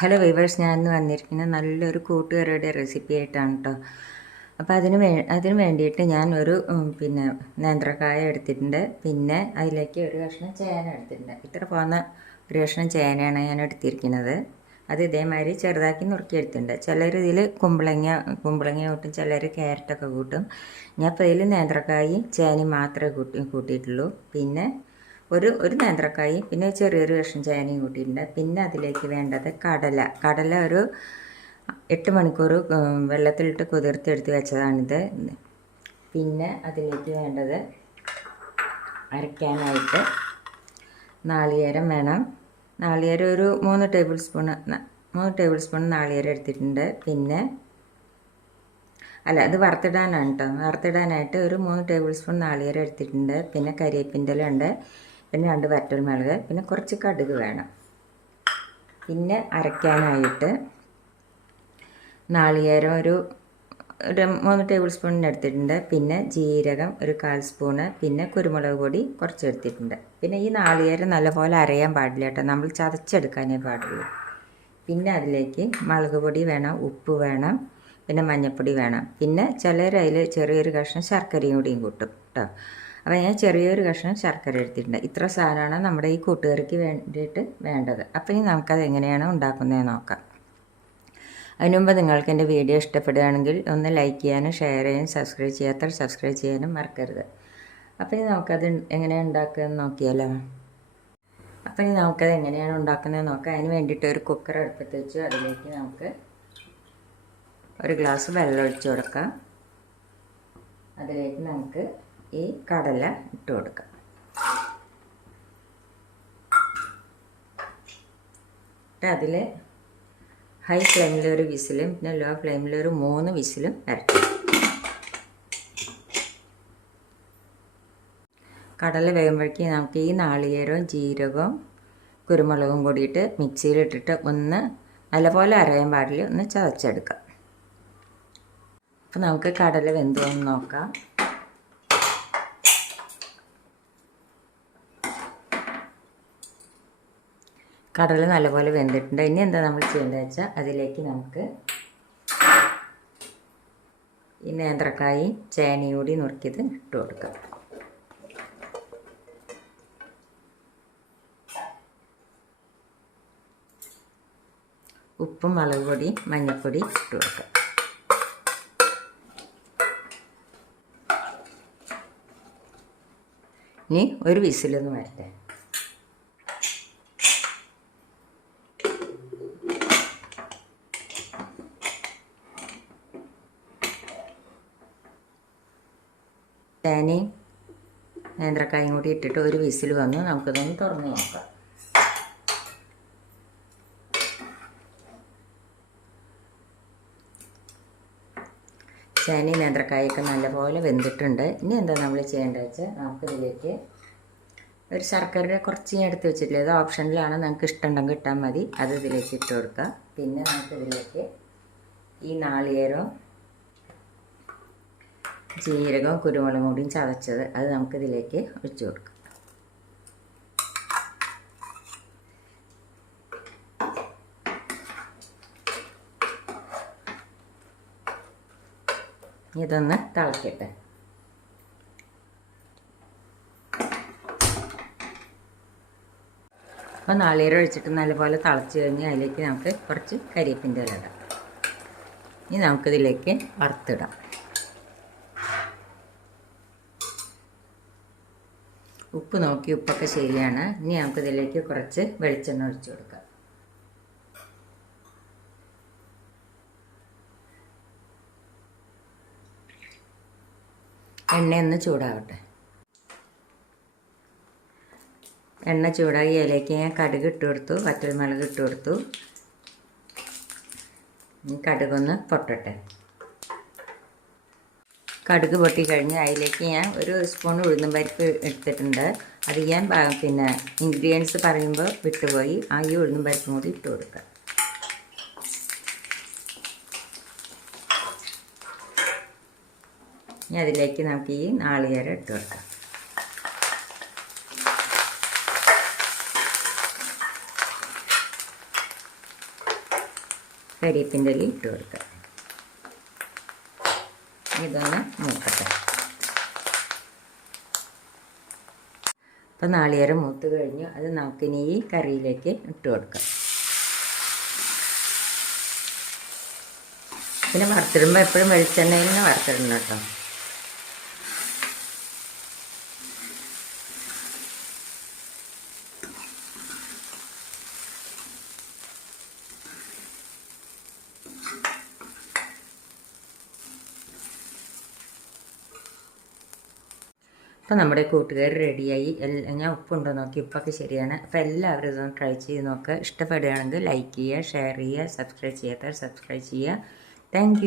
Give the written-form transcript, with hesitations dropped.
Hello weavers, ഞാൻ ഇന്ന് വന്നിരിക്കുന്നത് നല്ലൊരു കൂട്ടുകറിയുടെ റെസിപ്പി ആയിട്ടാണ് കേട്ടോ. അപ്പോൾ അതിന് വേണ്ടിയിട്ട് ഞാൻ ഒരു നേന്ത്രക്കായ എടുത്തിട്ടുണ്ട്. പിന്നെ അതിലേക്ക് ഒരു കഷ്ണം ചേന എടുത്തിട്ടുണ്ട്. ഇത്ര പോകുന്ന ഒരു കഷ്ണം ചേനയാണ് ഞാൻ എടുത്തിരിക്കുന്നത്. അത് ഇതേമാതിരി ചെറുതാക്കി നുറുക്കിയെടുത്തിട്ടുണ്ട്. ചിലർ ഇതിൽ കുമ്പളങ്ങ കൂട്ടും, ചിലർ ക്യാരറ്റൊക്കെ കൂട്ടും. ഞാൻ ഇപ്പോൾ ഇതിൽ നേന്ത്രക്കായും ചേനയും മാത്രമേ കൂട്ടിയിട്ടുള്ളൂ. പിന്നെ ഒരു നേന്ത്രക്കായും പിന്നെ ചെറിയൊരു കഷ്ണം ചേനയും കൂട്ടിയിട്ടുണ്ട്. പിന്നെ അതിലേക്ക് വേണ്ടത് കടല ഒരു 8 മണിക്കൂർ വെള്ളത്തിലിട്ട് കുതിർത്തെടുത്ത് വെച്ചതാണിത്. പിന്നെ അതിലേക്ക് വേണ്ടത് അരയ്ക്കാനായിട്ട് നാളികേരം വേണം. നാളികേരം ഒരു 3 ടേബിൾ സ്പൂൺ നാളികേരം എടുത്തിട്ടുണ്ട്. പിന്നെ അത് വറുത്തിടാനാണ് കേട്ടോ. വറുത്തിടാനായിട്ട് ഒരു 3 ടേബിൾ സ്പൂൺ നാളികേരം എടുത്തിട്ടുണ്ട്. പിന്നെ കരിവേപ്പിൻ്റെ ഇല ഉണ്ട്. പിന്നെ 2 വറ്റൽമുളക്, പിന്നെ കുറച്ച് കടുക് വേണം. പിന്നെ അരയ്ക്കാനായിട്ട് നാളികേരം ഒരു 3 ടേബിൾ സ്പൂണിന് എടുത്തിട്ടുണ്ട്. പിന്നെ ജീരകം ഒരു 1/4 സ്പൂണ്, പിന്നെ കുരുമുളക് പൊടി കുറച്ച് എടുത്തിട്ടുണ്ട്. പിന്നെ ഈ നാളികേരം നല്ലപോലെ അരയാൻ പാടില്ല കേട്ടോ, നമ്മൾ ചതച്ചെടുക്കാനേ പാടുള്ളൂ. പിന്നെ അതിലേക്ക് മുളക് പൊടി വേണം, ഉപ്പ് വേണം, പിന്നെ മഞ്ഞൾപ്പൊടി വേണം. പിന്നെ ചിലർ അതിൽ ചെറിയൊരു കഷ്ണം ശർക്കരയും കൂടിയും കൂട്ടും കേട്ടോ. അപ്പോൾ ഞാൻ ചെറിയൊരു കഷ്ണം ശർക്കര എടുത്തിട്ടുണ്ട്. ഇത്ര സാധനമാണ് നമ്മുടെ ഈ കൂട്ടുകറിക്ക് വേണ്ടിയിട്ട് വേണ്ടത്. അപ്പോൾ ഇനി നമുക്കത് എങ്ങനെയാണ് ഉണ്ടാക്കുന്നതെന്ന് നോക്കാം. അതിനുമുമ്പ് നിങ്ങൾക്ക് എൻ്റെ വീഡിയോ ഇഷ്ടപ്പെടുകയാണെങ്കിൽ ഒന്ന് ലൈക്ക് ചെയ്യാനും ഷെയർ ചെയ്യാനും സബ്സ്ക്രൈബ് ചെയ്യാനും മറക്കരുത്. അപ്പോൾ ഇനി നമുക്കത് എങ്ങനെയാണ് ഉണ്ടാക്കുകയെന്ന് നോക്കിയാലോ. അപ്പോൾ ഇനി നമുക്കത് എങ്ങനെയാണ് ഉണ്ടാക്കുന്നതെന്ന് നോക്കാം. അതിന് വേണ്ടിയിട്ട് ഒരു കുക്കർ അടുപ്പത്ത് വെച്ച് അതിലേക്ക് നമുക്ക് ഒരു ഗ്ലാസ് വെള്ളം ഒഴിച്ച് കൊടുക്കാം. അതിലേക്ക് നമുക്ക് ഈ കടല ഇട്ട് കൊടുക്കാം. അതിൽ ഹൈ ഫ്ലെയിമിലൊരു വിസിലും പിന്നെ ലോ ഫ്ലെയിമിലൊരു 3 വിസിലും വരട്ടെ. കടല വേകുമ്പോഴേക്കും നമുക്ക് ഈ നാളികേരവും ജീരകവും കുരുമുളകും കൂടിയിട്ട് മിക്സിയിലിട്ടിട്ട് ഒന്ന് നല്ലപോലെ അരയാൻ പാടില്ല, ഒന്ന് ചതച്ചെടുക്കാം. അപ്പോൾ നമുക്ക് കടല വെന്തോന്ന് നോക്കാം. കടല നല്ലപോലെ വെന്തിട്ടുണ്ട്. ഇനി എന്താ നമ്മൾ ചെയ്യേണ്ടത് വെച്ചാൽ അതിലേക്ക് നമുക്ക് ഈ നേന്ത്രക്കായും ചേനയും കൂടി നുറുക്കിയത് ഇട്ട് കൊടുക്കാം. ഉപ്പും മുളക് പൊടി മഞ്ഞൾപ്പൊടി ഇട്ട് കൊടുക്കാം. ഇനി ഒരു വിസിലൊന്ന് വരട്ടെ. ചേനയും നേന്ത്രക്കായും കൂടി ഇട്ടിട്ട് ഒരു വിസിൽ വന്നു. നമുക്കിതൊന്ന് തുറന്ന് നോക്കാം. ചേനയും നേന്ത്രക്കായൊക്കെ നല്ലപോലെ വെന്തിട്ടുണ്ട്. ഇനി എന്താ നമ്മൾ ചെയ്യേണ്ടത് വെച്ചാൽ നമുക്കിതിലേക്ക് ഒരു ശർക്കര കുറച്ച് ഞാൻ എടുത്ത് വെച്ചിട്ടില്ല, അത് ഓപ്ഷനിലാണ്, നമുക്ക് ഇഷ്ടമുണ്ടെങ്കിൽ ഇട്ടാൽ മതി. അത് ഇതിലേക്ക് ഇട്ട് കൊടുക്കുക. പിന്നെ നമുക്കിതിലേക്ക് ഈ നാളികേരവും ജീരകവും കുരുമുളകും കൂടിയും ചതച്ചത് അത് നമുക്കിതിലേക്ക് ഒഴിച്ചു കൊടുക്കാം. ഇതൊന്ന് തിളക്കട്ടെ. അപ്പോൾ നാളികേരം ഒഴിച്ചിട്ട് നല്ലപോലെ തിളച്ച് കഴിഞ്ഞ് അതിലേക്ക് നമുക്ക് കുറച്ച് കരിവേപ്പിൻ്റെ ഇല ഇടാം. ഇനി നമുക്കിതിലേക്ക് വറുത്തിടാം. ഉപ്പ് നോക്കി, ഉപ്പൊക്കെ ശരിയാണ്. ഇനി നമുക്കിതിലേക്ക് കുറച്ച് വെളിച്ചെണ്ണ ഒഴിച്ച് കൊടുക്കാം. എണ്ണയൊന്ന് ചൂടാവട്ടെ. എണ്ണ ചൂടായി അതിലേക്ക് ഞാൻ കടുക് ഇട്ട് കൊടുത്തു, വറ്റൽമുളക് ഇട്ട് കൊടുത്തു. കടുകൊന്ന് പൊട്ടട്ടെ. കടുക് പൊട്ടിക്കഴിഞ്ഞ് അതിലേക്ക് ഞാൻ ഒരു സ്പൂൺ ഉഴുന്നും പരിപ്പ് എടുത്തിട്ടുണ്ട്. അത് ഞാൻ ഇൻഗ്രീഡിയൻസ് പറയുമ്പോൾ വിട്ടുപോയി. ഈ ഉഴുന്നും പരിപ്പും കൂടി ഇട്ട് കൊടുക്കുക. ഇനി അതിലേക്ക് നമുക്ക് ഈ നാളികേരം ഇട്ട് കൊടുക്കാം. കരിവേപ്പിൻ്റെ ഇല ഇട്ട് കൊടുക്കുക. ഇതൊന്ന് മൂക്കട്ടെ. അപ്പോൾ നാളികേരം മൂത്ത് കഴിഞ്ഞു. അത് നമുക്കിനി ഈ കറിയിലേക്ക് ഇട്ട് കൊടുക്കാം. പിന്നെ വറുത്തിടുമ്പോൾ എപ്പോഴും വെളിച്ചെണ്ണയിൽ തന്നെ വറുത്തിടണം കേട്ടോ. അപ്പോൾ നമ്മുടെ കൂട്ടുകാർ റെഡിയായി. ഞാൻ ഉപ്പുണ്ടോ നോക്കി, ഉപ്പൊക്കെ ശരിയാണ്. അപ്പോൾ എല്ലാവരും ഇതൊന്ന് ട്രൈ ചെയ്ത് നോക്കുക. ഇഷ്ടപ്പെടുകയാണെങ്കിൽ ലൈക്ക് ചെയ്യുക, ഷെയർ ചെയ്യുക, സബ്സ്ക്രൈബ് ചെയ്യാത്തവർ സബ്സ്ക്രൈബ് ചെയ്യുക. താങ്ക്